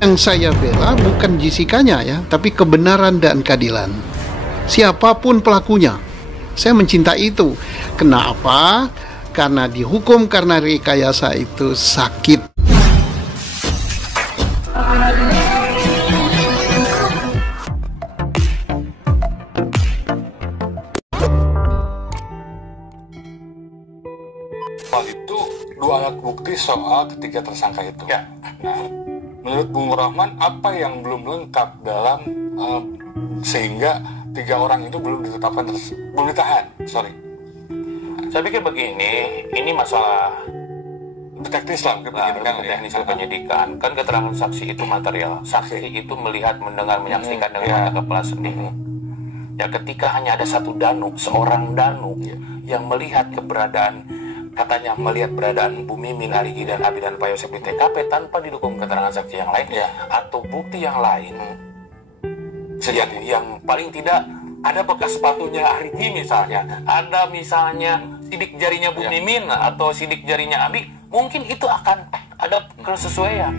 Yang saya bela bukan Jessica-nya ya, tapi kebenaran dan keadilan. Siapapun pelakunya, saya mencintai itu. Kenapa? Karena dihukum karena rekayasa itu sakit. Soal itu dua alat bukti soal ketiga tersangka itu. Ya. Nah, menurut Bung Rahman apa yang belum lengkap dalam sehingga tiga orang itu belum ditetapkan belum ditahan? Sorry. Saya pikir begini, ini masalah teknis lah, teknis penyidikan. Kan keterangan saksi itu material. Saksi itu melihat, mendengar, menyaksikan dengan mata kepala sendiri. Ya ketika hanya ada satu Danu, seorang Danu yang melihat keberadaan, katanya melihat beradaan Bu Mimin, Arigi, dan Abi dan Pak Yosep di TKP tanpa didukung keterangan saksi yang lain atau bukti yang lain, yang paling tidak ada bekas sepatunya Arigi misalnya, ada misalnya sidik jarinya Bu Mimin atau sidik jarinya Abi, mungkin itu akan ada kesesuaian.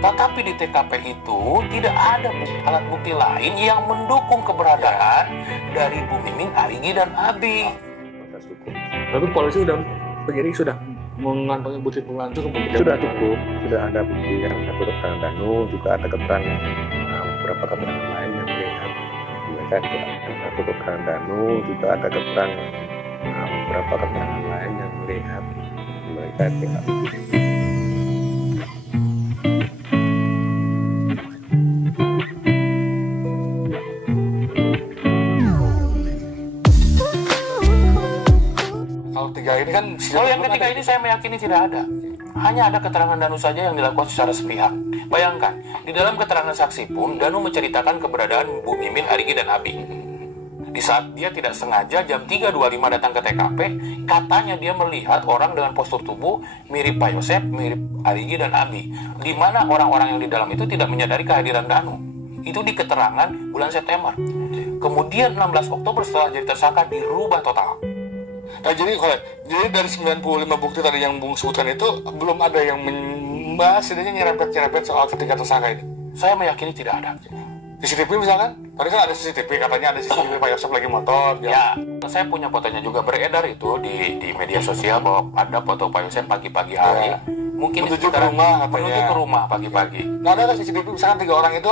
Tetapi di TKP itu tidak ada alat bukti lain yang mendukung keberadaan dari Bu Mimin, Arigi, dan Abi. Tapi polisi sudah mengantongi bukti pengancur sudah cukup, sudah ada bukti yang satu keterangan Danu, juga ada keterangan beberapa keterangan lain yang melihat mereka satu keterangan Danu, juga ada keterangan beberapa keterangan lain yang melihat mereka tidak. Ini kan kalau yang ketiga ini saya meyakini tidak ada. Hanya ada keterangan Danu saja yang dilakukan secara sepihak. Bayangkan, di dalam keterangan saksi pun Danu menceritakan keberadaan Bu Mimin, Arigi, dan Abi. Di saat dia tidak sengaja jam 3.25 datang ke TKP, katanya dia melihat orang dengan postur tubuh mirip Pak Yosep, mirip Arigi, dan Abi. Di mana orang-orang yang di dalam itu tidak menyadari kehadiran Danu. Itu di keterangan bulan September. Kemudian 16 Oktober setelah jadi tersangka dirubah total. Nah, jadi dari 95 bukti tadi yang Bung sebutkan itu belum ada yang membahas, setidaknya nyerempet soal ketiga tersangka ini. Saya meyakini tidak ada. CCTV misalkan, tadi kan ada CCTV, katanya ada CCTV Pak Yosep lagi motor. Ya, saya punya fotonya juga beredar itu di media sosial bahwa ada foto Pak Yosep pagi-pagi hari. Mungkin menuju ke rumah, menuju ke rumah pagi-pagi. Nah, ada CCTV misalkan tiga orang itu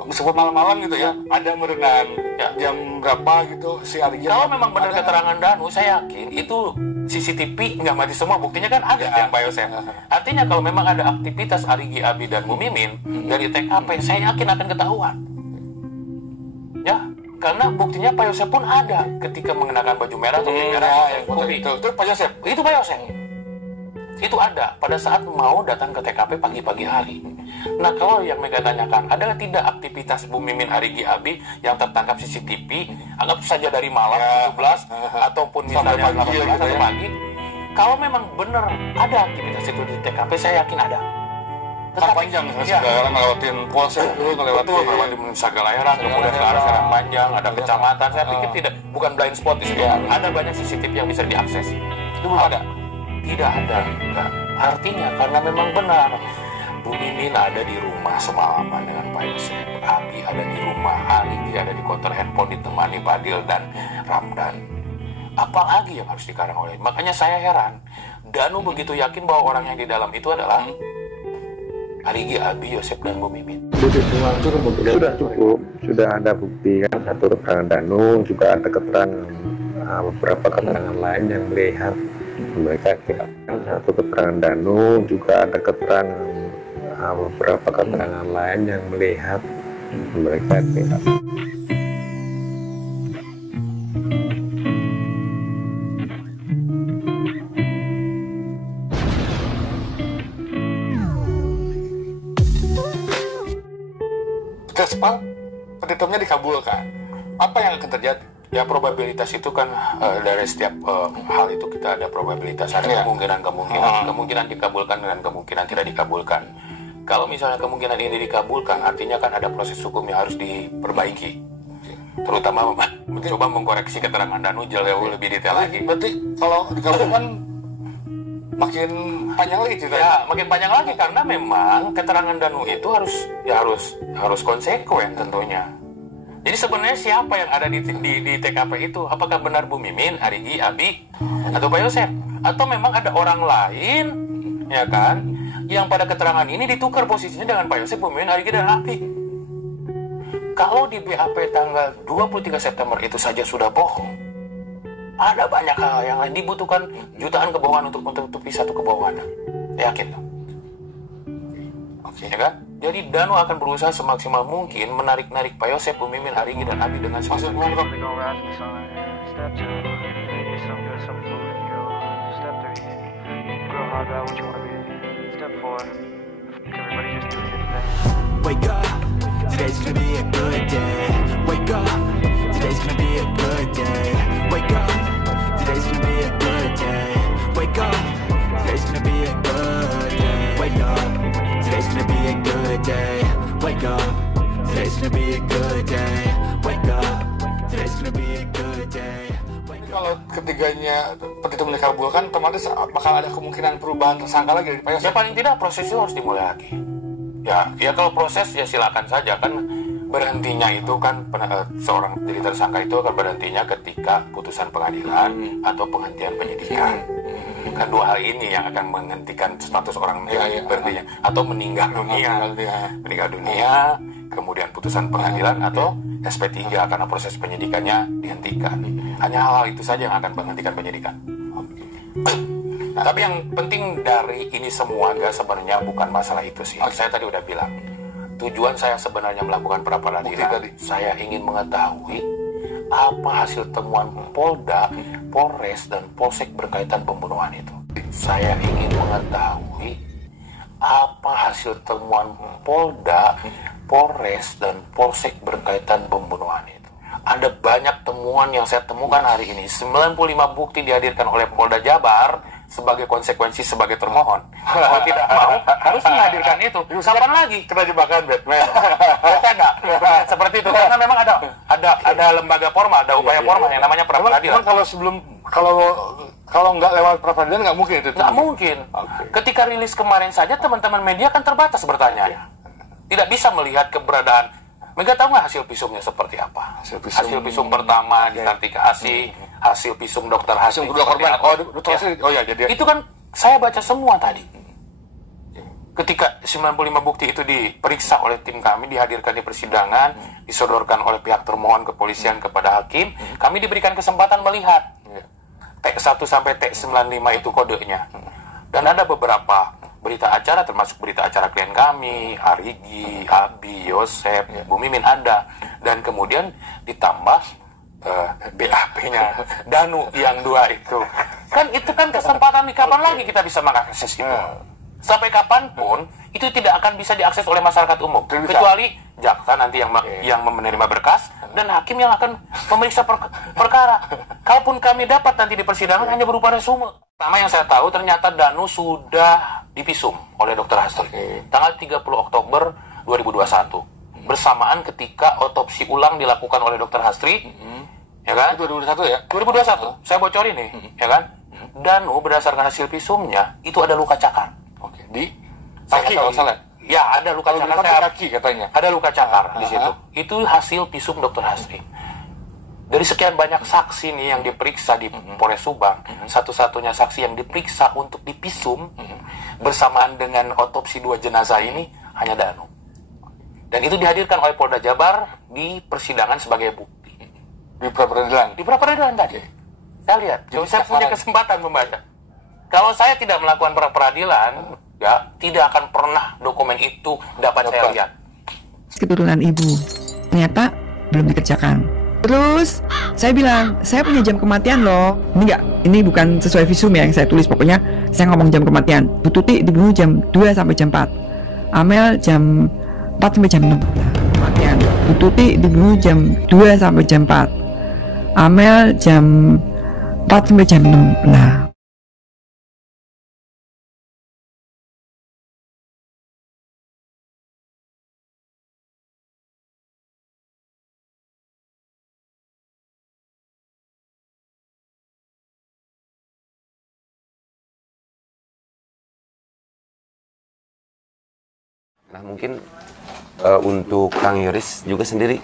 meskipun malam-malam gitu ya, ada merenang jam berapa gitu si Arigi. Kalau memang benar keterangan Danu, saya yakin itu CCTV nggak mati semua, buktinya kan ada yang Pak Yosep. Artinya kalau memang ada aktivitas Arigi, Abi, dan Bu Mimin dari TKP, saya yakin akan ketahuan. Ya, karena buktinya Pak Yosep pun ada ketika mengenakan baju merah atau merah yang itu Pak Yosep. Itu Pak Yosep. Itu ada pada saat mau datang ke TKP pagi-pagi hari. Nah, kalau yang mereka tanyakan adalah tidak aktivitas Bu Mimin, Arigi, Abi yang tertangkap CCTV, anggap saja dari malam 17 ataupun misalnya 18 atau pagi. Kalau memang benar ada aktivitas itu di TKP, saya yakin ada. Tetapi panjang, Sagalairang ngelewatin Polsek dulu, ngelewatin Sagalairang, kemudian ke arah Serang Panjang, ada kecamatan. Saya pikir tidak, bukan blind spot di situ. Ada banyak CCTV yang bisa diakses. Itu belum ada. Tidak ada. Enggak. Artinya karena memang benar Bu Mimin ada di rumah semalaman dengan Pak Yosep, Abi ada di rumah, Arigi ada di konter handphone ditemani Badil dan Ramdan. Apalagi yang harus dikarang oleh? Makanya saya heran. Danu begitu yakin bahwa orang yang di dalam itu adalah Arigi, Abi, Yosep, dan Bu Mimin. Sudah cukup, sudah ada bukti kan, satu keterangan Danu, juga ada keterangan beberapa keterangan lain yang melihat mereka tidak. Satu keterangan Danu, juga ada keterangan beberapa keterangan lain yang melihat mereka tidak. Cepat petitumnya dikabulkan. Apa yang akan terjadi? Ya probabilitas itu kan dari setiap hal itu kita ada probabilitas, ada kemungkinan dikabulkan dan kemungkinan tidak dikabulkan. Kalau misalnya kemungkinan ini dikabulkan, artinya kan ada proses hukum yang harus diperbaiki, terutama mencoba mengkoreksi keterangan Danu jauh lebih detail lagi. Berarti kalau dikabulkan makin panjang lagi ceritanya. Ya, makin panjang lagi karena memang keterangan Danu itu harus konsekuen tentunya. Jadi sebenarnya siapa yang ada di TKP itu? Apakah benar Bu Mimin, Arigi, Abi, atau Pak Yosef? Atau memang ada orang lain, ya kan, yang pada keterangan ini ditukar posisinya dengan Pak Yosef, Bu Mimin, Arigi, dan Abi? Kalau di BAP tanggal 23 September itu saja sudah bohong, ada banyak hal yang lain, dibutuhkan jutaan kebohongan untuk menutupi satu kebohongan. Yakin? Oke, ya kan? Jadi Danu akan berusaha semaksimal mungkin menarik-narik Pak Yosef, Bu Mimin, Arigi, dan Abi dengan Maksud gimana, Rob? Wake up, today's gonna be a good day. Wake up, today's gonna be a good day. Wake up, today's gonna be a good day. Wake up, today's gonna be a good day. Wake up, today's gonna be a good day. Wake up, today's gonna be a good day. Wake up, today's gonna be a good day. Kalau ketiganya petitum dikabulkan, otomatis bakal ada kemungkinan perubahan tersangka lagi dari Pak Yosef. Ya paling tidak proses itu harus dimulai lagi. Ya kalau proses ya silakan saja, kan berhentinya itu kan seorang jadi tersangka itu akan berhentinya ketika putusan pengadilan atau penghentian penyidikan. Kan dua hal ini yang akan menghentikan status orang berhentinya, atau meninggal dunia, kemudian putusan pengadilan atau SP3 karena proses penyidikannya dihentikan. Hanya hal-hal itu saja yang akan menghentikan penyidikan. Tapi yang penting dari ini semua sebenarnya bukan masalah itu sih. Saya tadi udah bilang, tujuan saya sebenarnya melakukan pra-peradilan, saya ingin mengetahui apa hasil temuan Polda, Polres, dan Polsek berkaitan pembunuhan itu. Saya ingin mengetahui apa hasil temuan Polda, Polres, dan Polsek berkaitan pembunuhan itu. Ada banyak temuan yang saya temukan hari ini. 95 bukti dihadirkan oleh Polda Jabar sebagai konsekuensi sebagai termohon. Kalau tidak mau, harus menghadirkan itu. Kapan lagi? Kena jebakan Batman. Enggak, seperti itu. Karena memang ada lembaga formal, ada upaya formal yang namanya pra-peradilan. Kalau nggak lewat pra-peradilan nggak mungkin itu. Nggak mungkin. Okay. Ketika rilis kemarin saja teman-teman media kan terbatas bertanya. Tidak bisa melihat keberadaan. Mega tahu nggak hasil visumnya seperti apa? Hasil visum pertama di Kartika Asih, hasil visum dokter Hasri. Kedua korban. Dokter Hasri. Oh ya, jadi itu kan saya baca semua tadi. Ketika 95 bukti itu diperiksa oleh tim kami, dihadirkan di persidangan, disodorkan oleh pihak termohon kepolisian kepada hakim, kami diberikan kesempatan melihat T1 sampai T95 itu kodenya. Dan ada beberapa berita acara, termasuk berita acara klien kami, Arigi, Abi, Yosef, Bu Mimin ada. Dan kemudian ditambah BAP-nya Danu yang 2 itu. Kan itu kan kesempatan nih, kapan lagi kita bisa mengakses itu? Sampai kapanpun itu tidak akan bisa diakses oleh masyarakat umum, kecuali jaksa nanti yang menerima berkas dan hakim yang akan memeriksa perkara. Kalaupun kami dapat nanti di persidangan hanya berupa resume. Pertama yang saya tahu ternyata Danu sudah divisum oleh Dr. Hasri tanggal 30 Oktober 2021 bersamaan ketika otopsi ulang dilakukan oleh Dr. Hasri, ya kan? 2021 ya? 2021. Saya bocorin nih, ya kan? Danu berdasarkan hasil visumnya itu ada luka cakar. Oke, di kaki kalau salah. Ya, ada luka cakar. Di kaki katanya. Ada luka cakar di situ. Itu hasil visum Dr. Hasri. Dari sekian banyak saksi nih yang diperiksa di Polres Subang, satu-satunya saksi yang diperiksa untuk divisum bersamaan dengan otopsi 2 jenazah ini hanya Danu. Dan itu dihadirkan oleh Polda Jabar di persidangan sebagai bukti. Di pra-peradilan. Di pra-peradilan tadi. Saya lihat. Saya punya kesempatan membaca. Kalau saya tidak melakukan pra-peradilan, ya tidak akan pernah dokumen itu dapat saya lihat. Keturunan ibu ternyata belum dikerjakan. Terus saya bilang, saya punya jam kematian loh. Ini bukan sesuai visum ya yang saya tulis. Pokoknya saya ngomong jam kematian. Bu Tuti dibunuh jam 2 sampai jam 4. Amel jam 4 sampai jam 6. Kematian. Bu Tuti dibunuh jam 2 sampai jam 4. Amel jam 4 sampai jam 6. Nah, Nah mungkin untuk Kang Yoris juga sendiri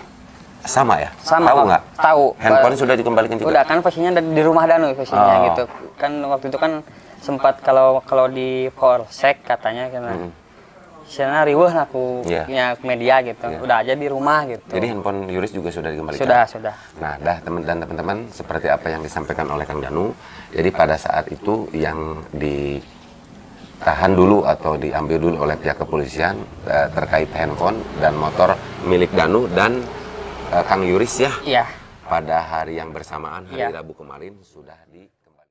sama ya? Sama. Tahu nggak? Tahu. Handphone sudah dikembalikan juga? Udah, kan posisinya di rumah Danu posisinya gitu. Kan waktu itu kan sempat kalau di polsek katanya karena sana riweuh aku punya media gitu. Udah aja di rumah gitu. Jadi handphone Yoris juga sudah dikembalikan? Sudah. Nah, teman-teman seperti apa yang disampaikan oleh Kang Danu. Jadi pada saat itu yang ditahan dulu atau diambil dulu oleh pihak kepolisian terkait handphone dan motor milik Danu dan Kang Yoris ya. Iya. Pada hari yang bersamaan, hari Rabu kemarin sudah di